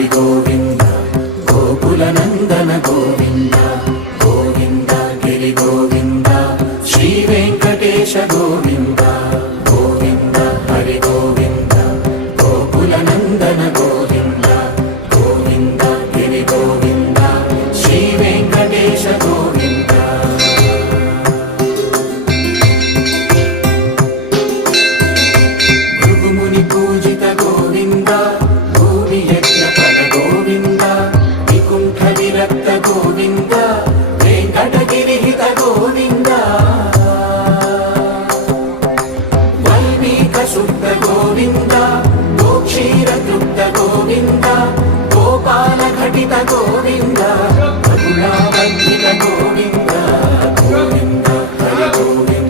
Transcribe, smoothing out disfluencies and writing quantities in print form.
హరి గోవింద గోకుల నందన గోవింద గోవింద గిరి గోవింద శ్రీ వెంకటేశ గోవింద గోవింద హరి గోవింద గోకుల నందన గోవింద గోవింద గిరి గోవింద శ్రీ వెంకటేశ గోవింద భృగుముని పూజిత గోవింద భూమి యజ్ఞ ఫల గోవింద వికుంఠ విరక్త గోవింద వెంకటగిరి హిత గోవింద వల్మీక శుద్ధ గోవింద గోక్షీర తృప్త గోవింద గోపాల ఘటిత గోవింద